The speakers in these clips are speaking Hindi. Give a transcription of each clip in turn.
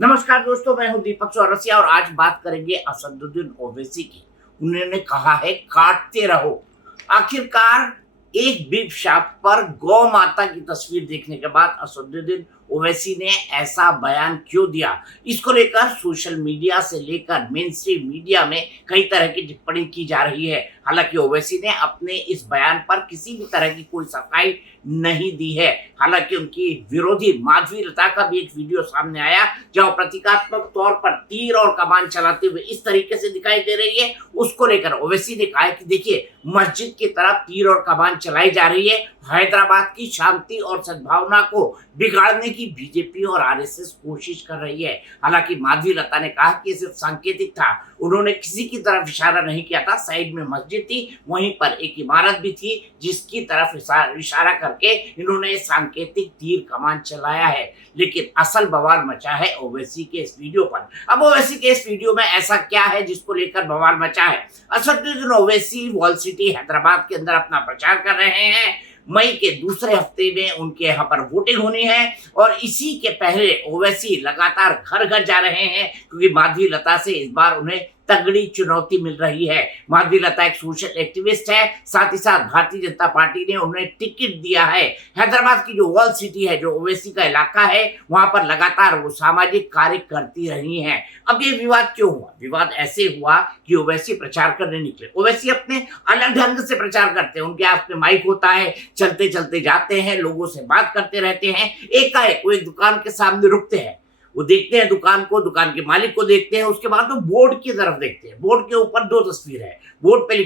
नमस्कार दोस्तों, मैं हूं दीपक चौरसिया और आज बात करेंगे असदुद्दीन ओवैसी की। उन्होंने कहा है काटते रहो। आखिरकार एक बीफ शॉप पर गौ माता की तस्वीर देखने के बाद असदुद्दीन ओवैसी ने ऐसा बयान क्यों दिया, इसको लेकर सोशल मीडिया से लेकर मेन स्ट्रीम मीडिया में कई तरह की टिप्पणी की जा रही है। हालांकि ओवैसी ने अपने इस बयान पर किसी भी तरह की कोई सफाई नहीं दी है। हालांकि उनकी विरोधी माधवी लता का भी एक वीडियो सामने आया जहां प्रतीकात्मक तौर पर तीर और कमान चलाते हुए इस तरीके से दिखाई दे रही है। उसको लेकर ओवैसी ने कहा कि देखिए, मस्जिद की तरफ तीर और कमान चलाई जा रही है। हैदराबाद की शांति और सद्भावना को बिगाड़ने की बीजेपी और आरएसएस कोशिश कर रही है। हालांकि माधवी लता ने कहा कि सिर्फ सांकेतिक था, उन्होंने किसी की तरफ इशारा नहीं किया था। साइड में मस्जिद थी, वहीं पर एक इमारत भी थी जिसकी तरफ इशारा करके इन्होंने सांकेतिक तीर कमान चलाया है। लेकिन असल बवाल मचा है ओवैसी के इस वीडियो पर। अब ओवैसी के इस वीडियो में ऐसा क्या है जिसको लेकर बवाल मचा है? असदुद्दीन ओवैसी वॉल सिटी हैदराबाद के अंदर अपना प्रचार कर रहे हैं। मई के दूसरे हफ्ते में उनके यहाँ पर वोटिंग होनी है और इसी के पहले ओवैसी लगातार घर घर जा रहे हैं क्योंकि माधवी लता से इस बार उन्हें तगड़ी चुनौती मिल रही है। माधवी लता एक सोशल एक्टिविस्ट है, साथ ही साथ भारतीय जनता पार्टी ने उन्हें टिकट दिया है। हैदराबाद की जो वॉल सिटी है, जो ओवैसी का इलाका है, वहां पर लगातार वो सामाजिक कार्य करती रही हैं। अब ये विवाद क्यों हुआ? विवाद ऐसे हुआ कि ओवैसी प्रचार करने निकले। ओवैसी अपने अलग ढंग से प्रचार करते हैं। उनके हाथ में माइक होता है, चलते चलते जाते हैं, लोगों से बात करते रहते हैं। एकाएक वो एक दुकान के सामने रुकते हैं, वो देखते हैं दुकान को, दुकान के मालिक को देखते हैं, उसके बाद वो बोर्ड की तरफ देखते हैं। बोर्ड के ऊपर दो तस्वीर है। बोर्ड पे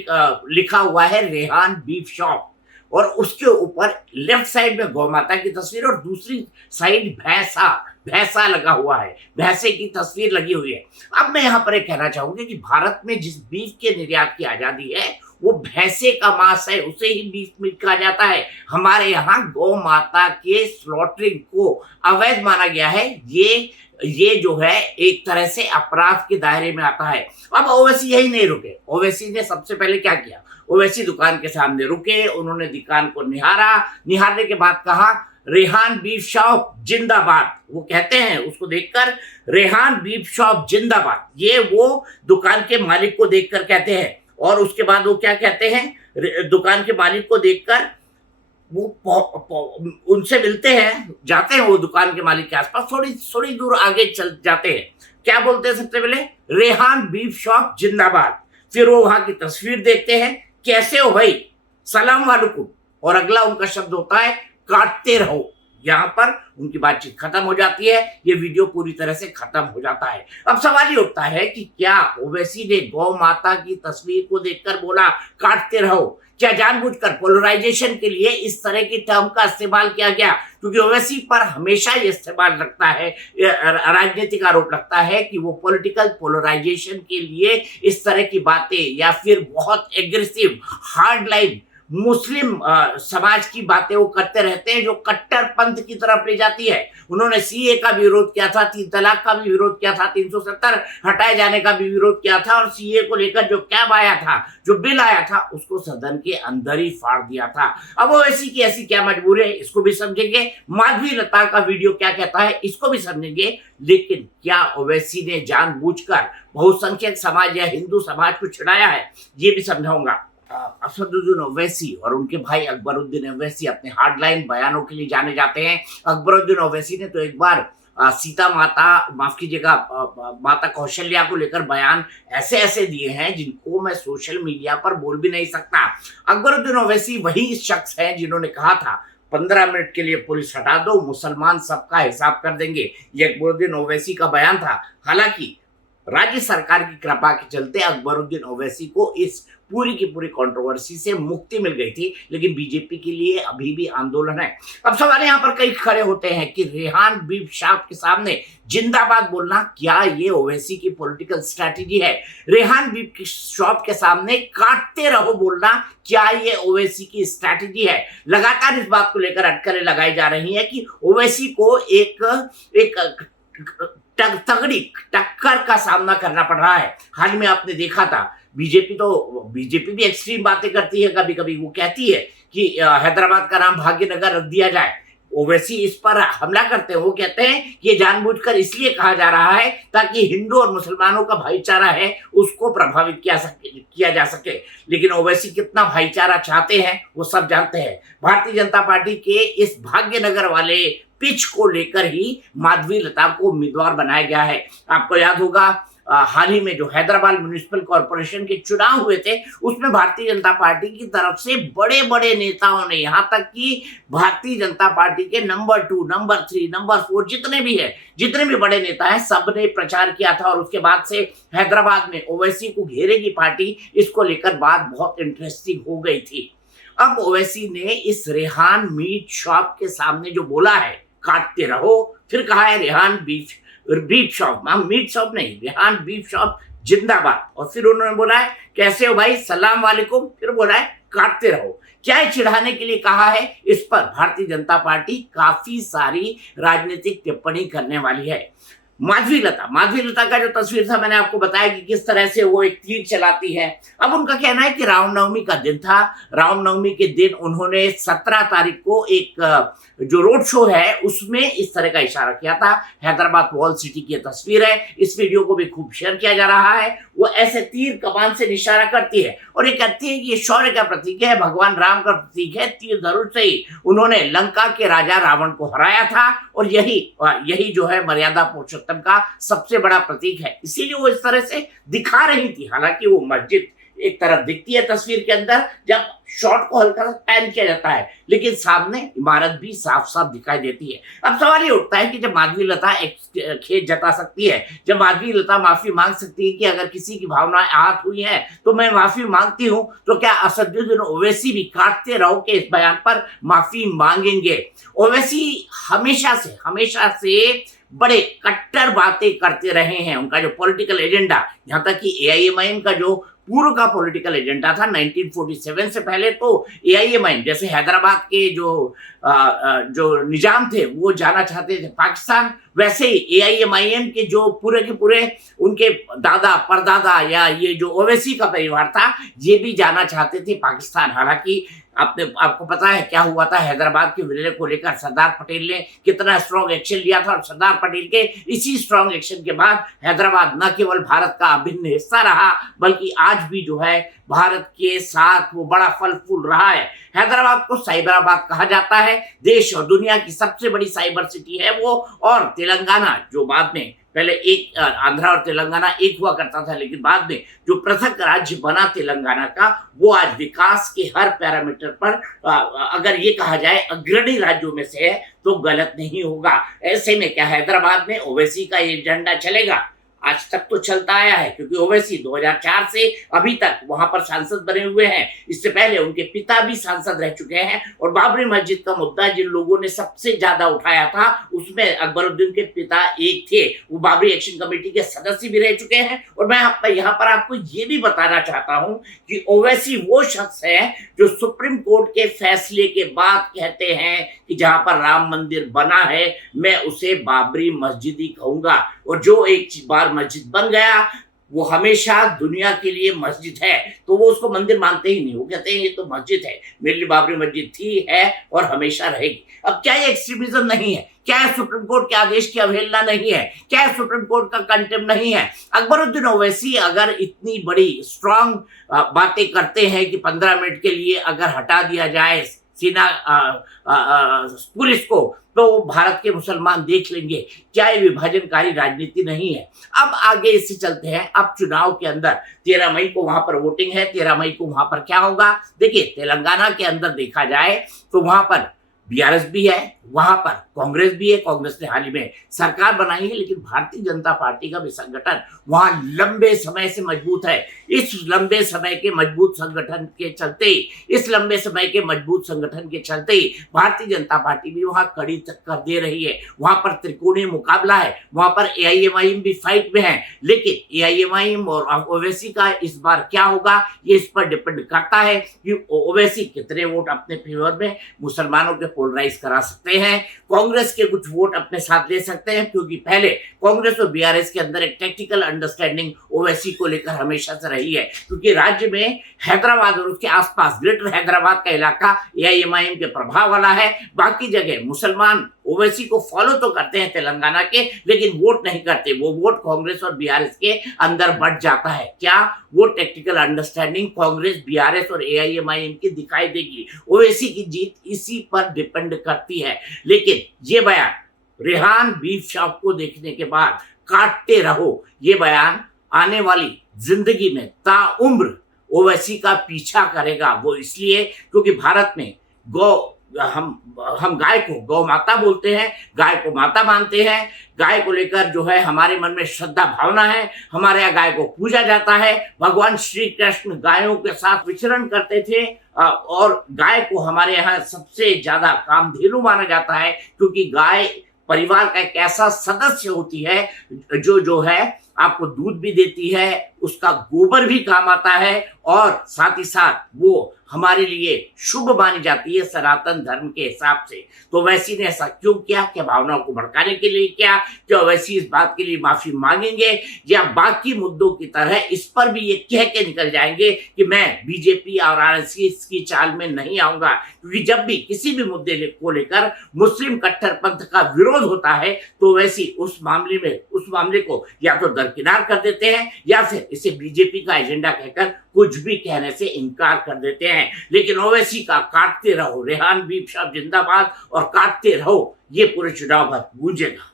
लिखा हुआ है रेहान बीफ शॉप और उसके ऊपर लेफ्ट साइड में गौ माता की तस्वीर और दूसरी साइड भैंसा लगा हुआ है, भैंसे की तस्वीर लगी हुई है। अब मैं यहाँ पर एक कहना चाहूंगी कि भारत में जिस बीफ के निर्यात की आजादी है वो भैंसे का मांस है, उसे ही बीफ मीट कहा जाता है। हमारे यहाँ गौ माता के स्लॉटरिंग को अवैध माना गया है। ये जो है एक तरह से अपराध के दायरे में आता है। अब ओवैसी यही नहीं रुके। ओवैसी ने सबसे पहले क्या किया? ओवैसी दुकान के सामने रुके, उन्होंने दुकान को निहारने के बाद कहा रेहान बीफ शॉप जिंदाबाद। वो कहते हैं, उसको देखकर रेहान बीफ शॉप जिंदाबाद, ये वो दुकान के मालिक को देखकर कहते हैं। और उसके बाद वो क्या कहते हैं? दुकान के मालिक को देखकर वो उनसे मिलते हैं, जाते हैं वो दुकान के मालिक के आसपास, थोड़ी दूर आगे चल जाते हैं। क्या बोलते हैं? सबसे पहले रेहान बीफ शॉप जिंदाबाद। फिर वो वहां की तस्वीर देखते हैं, कैसे हो भाई, सलाम वालेकुम, और अगला उनका शब्द होता है काटते रहो। यहाँ पर उनकी बातचीत खत्म हो जाती है, ये वीडियो पूरी तरह से खत्म हो जाता है। अब सवाल ये उठता है कि क्या ओवैसी ने गौ माता की तस्वीर को देखकर बोला काटते रहो? क्या जानबूझकर पोलराइजेशन के लिए इस तरह की टर्म का इस्तेमाल किया गया? क्योंकि ओवैसी पर हमेशा ये इस्तेमाल लगता है, राजनीतिक आरोप लगता है कि वो पॉलिटिकल पोलराइजेशन के लिए इस तरह की बातें या फिर बहुत एग्रेसिव हार्ड लाइन मुस्लिम समाज की बातें वो करते रहते हैं, जो कट्टरपंथ की तरफ ले जाती है। उन्होंने सीए का भी विरोध किया था, 3 तलाक का भी विरोध किया था, 370 हटाए जाने का भी विरोध किया था, और सीए को लेकर जो कैब आया था, जो बिल आया था, उसको सदन के अंदर ही फाड़ दिया था। अब ओवैसी की ऐसी क्या मजबूरी है, इसको भी समझेंगे। माधवी लता का वीडियो क्या कहता है, इसको भी समझेंगे। लेकिन क्या ओवैसी ने जानबूझकर बहुसंख्यक समाज या हिंदू समाज को छिड़ाया है, ये भी समझाऊंगा। असदुद्दीन ओवैसी और उनके भाई अकबरुद्दीन ओवैसी अपने हार्डलाइन बयानों के लिए जाने जाते हैं। अकबरुद्दीन ओवैसी ने तो एक बार सीता माता, माफ कीजिएगा, माता कौशल्या को लेकर बयान ऐसे ऐसे दिए हैं जिनको मैं सोशल मीडिया पर बोल भी नहीं सकता। अकबरुद्दीन ओवैसी वही शख्स हैं जिन्होंने कहा था 15 मिनट के लिए पुलिस हटा दो, मुसलमान सबका हिसाब कर देंगे। ये अकबरुद्दीन ओवैसी का बयान था। हालांकि राज्य सरकार की कृपा के चलते अकबरुद्दीन ओवैसी को इस पूरी की पूरी कंट्रोवर्सी से मुक्ति मिल गई थी, लेकिन बीजेपी के लिए अभी भी आंदोलन है। अब सवाल यहाँ पर कई खड़े होते हैं कि रेहान बीफ शॉप के सामने जिंदाबाद बोलना क्या ये ओवैसी की पॉलिटिकल स्ट्रैटेजी है? रेहान बीफ शॉप के सामने काटते रहो बोलना क्या ये ओवैसी की स्ट्रैटेजी है? लगातार इस बात को लेकर अटकलें लगाई जा रही है कि ओवैसी को एक तगड़ी टक्कर का सामना करना पड़ रहा है। हाल में आपने देखा था, बीजेपी भी एक्सट्रीम बातें करती है। कभी कभी वो कहती है कि हैदराबाद का नाम भाग्यनगर रख दिया जाए। ओवैसी इस पर हमला करते हैं। वो कहते हैं कि ये जानबूझकर इसलिए कहा जा रहा है ताकि हिंदू और मुसलमानों का भाईचारा है उसको प्रभावित किया जा सके। लेकिन ओवैसी कितना भाईचारा चाहते हैं वो सब जानते हैं। भारतीय जनता पार्टी के इस भाग्यनगर वाले पिच को लेकर ही माधवी लता को उम्मीदवार बनाया गया है। आपको याद होगा हाल ही में जो हैदराबाद म्युनिसिपल कॉरपोरेशन के चुनाव हुए थे उसमें भारतीय जनता पार्टी की तरफ से बड़े बड़े नेताओं ने, यहाँ तक कि भारतीय जनता पार्टी के नंबर 2, नंबर 3, नंबर 4 जितने भी बड़े नेता हैं सबने प्रचार किया था। और उसके बाद से हैदराबाद में ओवैसी को घेरेगी पार्टी, इसको लेकर बात बहुत इंटरेस्टिंग हो गई थी। अब ओवैसी ने इस रेहान मीट शॉप के सामने जो बोला है काटते रहो, फिर कहा है Rehan beef shop, meat shop नहीं, रेहान बीफ शॉप जिंदाबाद। और फिर उन्होंने बोला है कैसे हो भाई, सलाम वालेकुम, फिर बोला है काटते रहो। क्या चिढ़ाने के लिए कहा है, इस पर भारतीय जनता पार्टी काफी सारी राजनीतिक टिप्पणी करने वाली है। माधवी लता का जो तस्वीर था मैंने आपको बताया कि किस तरह से वो एक तीर चलाती है। अब उनका कहना है कि रामनवमी का दिन था, रामनवमी के दिन उन्होंने 17 तारीख को एक जो रोड शो है उसमें इस तरह का इशारा किया था। हैदराबाद वॉल सिटी की तस्वीर है, इस वीडियो को भी खूब शेयर किया जा रहा है। वो ऐसे तीर कमान से इशारा करती है और ये कहती है कि ये शौर्य का प्रतीक है, भगवान राम का प्रतीक है। तीर धनुष से ही उन्होंने लंका के राजा रावण को हराया था और यही जो है मर्यादा पुरुषोत्तम का सबसे बड़ा प्रतीक है, इसीलिए वो इस तरह से दिखा रही थी। हालांकि वो मस्जिद एक तरफ दिखती है तस्वीर के अंदर जब शॉट को हल्का सा पैन किया जाता है, लेकिन सामने इमारत भी साफ साफ दिखाई देती है। अब सवाल ये उठता है कि जब माधवी लता एक खेद जता सकती है, जब माधवी लता माफी मांग सकती है कि अगर किसी की भावनाएं आहत हुई हैं तो मैं माफी मांगती हूं, तो क्या असदुद्दीन ओवैसी भी काटते रहो के इस बयान पर माफी मांगेंगे? ओवैसी हमेशा से बड़े कट्टर बातें करते रहे हैं। उनका जो पॉलिटिकल एजेंडा, यहाँ तक कि एआईएमआईएम का जो पूर्व का पॉलिटिकल एजेंडा था 1947 से पहले, तो एआईएमआईएम जैसे हैदराबाद के जो निजाम थे वो जाना चाहते थे पाकिस्तान, वैसे ही एआईएमआईएम के जो पूरे के पूरे उनके दादा परदादा या ये जो ओवैसी का परिवार था ये भी जाना चाहते थे पाकिस्तान। हालांकि आपको पता है क्या हुआ था हैदराबाद के विलय को लेकर, सरदार पटेल ने कितना स्ट्रॉन्ग एक्शन लिया था और सरदार पटेल के इसी स्ट्रॉन्ग एक्शन के बाद हैदराबाद न केवल भारत का अभिन्न हिस्सा रहा बल्कि आज भी जो है भारत के साथ वो बड़ा फल फूल रहा है। हैदराबाद को साइबराबाद कहा जाता है, देश और दुनिया की सबसे बड़ी साइबर सिटी है वो। और तेलंगाना जो बाद में, पहले एक आंध्रा और तेलंगाना एक हुआ करता था, लेकिन बाद में जो पृथक राज्य बना तेलंगाना का, वो आज विकास के हर पैरामीटर पर अगर ये कहा जाए अग्रणी राज्यों में से है तो गलत नहीं होगा। ऐसे में क्या हैदराबाद में ओवैसी का ये एजेंडा चलेगा? आज तक तो चलता आया है, क्योंकि ओवैसी 2004 से अभी तक वहां पर सांसद बने हुए हैं। इससे पहले उनके पिता भी सांसद रह चुके हैं और बाबरी मस्जिद का मुद्दा जिन लोगों ने सबसे ज्यादा उठाया था उसमें अकबरुद्दीन के पिता एक थे, वो बाबरी एक्शन कमेटी के सदस्य भी रह चुके हैं। और मैं यहाँ पर आपको ये भी बताना चाहता हूं कि ओवैसी वो शख्स है जो सुप्रीम कोर्ट के फैसले के बाद कहते हैं कि जहां पर राम मंदिर बना है मैं उसे बाबरी मस्जिद ही कहूंगा, और जो एक बार मस्जिद बन गया वो हमेशा दुनिया के लिए मस्जिद है, तो वो उसको मंदिर मानते ही नहीं। वो कहते हैं ये तो मस्जिद है, मेरे लिए बाबरी मस्जिद थी, है और हमेशा रहेगी। अब क्या ये एक्सट्रीमिज्म नहीं है? क्या सुप्रीम कोर्ट के आदेश की अवहेलना नहीं है? क्या सुप्रीम कोर्ट का कंटेम्प्ट नहीं है? अकबरुद्दीन ओवैसी अगर इतनी बड़ी स्ट्रांग बातें करते हैं कि 15 मिनट के लिए अगर हटा दिया जाए सीना पुलिस को, तो भारत के मुसलमान देख लेंगे। क्या ये विभाजनकारी राजनीति नहीं है? अब आगे इससे चलते हैं। अब चुनाव के अंदर 13 मई को वहां पर वोटिंग है। 13 मई को वहां पर क्या होगा? देखिए, तेलंगाना के अंदर देखा जाए तो वहां पर बीआरएस भी है, वहां पर कांग्रेस भी है। कांग्रेस ने हाल ही में सरकार बनाई है, लेकिन भारतीय जनता पार्टी का भी संगठन वहां लंबे समय से मजबूत है। इस लंबे समय के मजबूत संगठन के चलते भारतीय जनता पार्टी भी वहां कड़ी टक्कर दे रही है। वहां पर त्रिकोणीय मुकाबला है, वहां पर एआईएमआईएम भी फाइट में है, लेकिन एआईएमआईएम और ओवैसी का इस बार क्या होगा ये इस पर डिपेंड करता है कि ओवैसी कितने वोट अपने फेवर में मुसलमानों के पोलराइज करा सकते सकते हैं, कांग्रेस के कुछ वोट अपने साथ ले सकते हैं, क्योंकि पहले कांग्रेस और बीआरएस के अंदर एक टेक्निकल अंडरस्टैंडिंग ओवैसी को लेकर हमेशा से रही है, क्योंकि राज्य में हैदराबाद और उसके आसपास ग्रेटर हैदराबाद का इलाका एआईएमआईएम के प्रभाव वाला है। बाकी जगह मुसलमान ओवैसी को फॉलो तो करते हैं तेलंगाना के, लेकिन वोट नहीं करते। वो वोट कांग्रेस और बीआरएस के अंदर बढ़ जाता है। क्या वो टेक्निकल अंडरस्टैंडिंग कांग्रेस, बीआरएस और एआईएमआईएम की दिखाई देगी? ओवैसी की जीत इसी पर डिपेंड करती है। लेकिन ये बयान रेहान बीफ शॉप को देखने के बाद काटते रहो, ये बयान आने वाली जिंदगी में ताउम्र ओवैसी का पीछा करेगा। वो इसलिए क्योंकि भारत में हम गाय को गौ माता बोलते हैं, गाय को माता मानते हैं। गाय को लेकर जो है हमारे मन में श्रद्धा भावना है, हमारे यहाँ गाय को पूजा जाता है। भगवान श्री कृष्ण गायों के साथ विचरण करते थे और गाय को हमारे यहाँ सबसे ज्यादा कामधेनु माना जाता है, क्योंकि गाय परिवार का एक ऐसा सदस्य होती है जो है आपको दूध भी देती है, उसका गोबर भी काम आता है और साथ ही साथ वो हमारे लिए शुभ मानी जाती है सनातन धर्म के हिसाब से। तो ओवैसी ने ऐसा क्यों किया? क्या भावनाओं को भड़काने के लिए किया? क्या ओवैसी इस बात के लिए माफी मांगेंगे या बाकी मुद्दों की तरह इस पर भी ये कह के निकल जाएंगे कि मैं बीजेपी और आरएसएस की चाल में नहीं आऊंगा? क्योंकि जब भी किसी भी मुद्दे को लेकर मुस्लिम कट्टरपंथ का विरोध होता है तो ओवैसी उस मामले को या तो दरकिनार कर देते हैं या फिर इसे बीजेपी का एजेंडा कहकर कुछ भी कहने से इनकार कर देते हैं। लेकिन ओवैसी का काटते रहो, रेहान बीफ शॉप जिंदाबाद और काटते रहो, ये पूरे चुनाव भर गूंजेगा।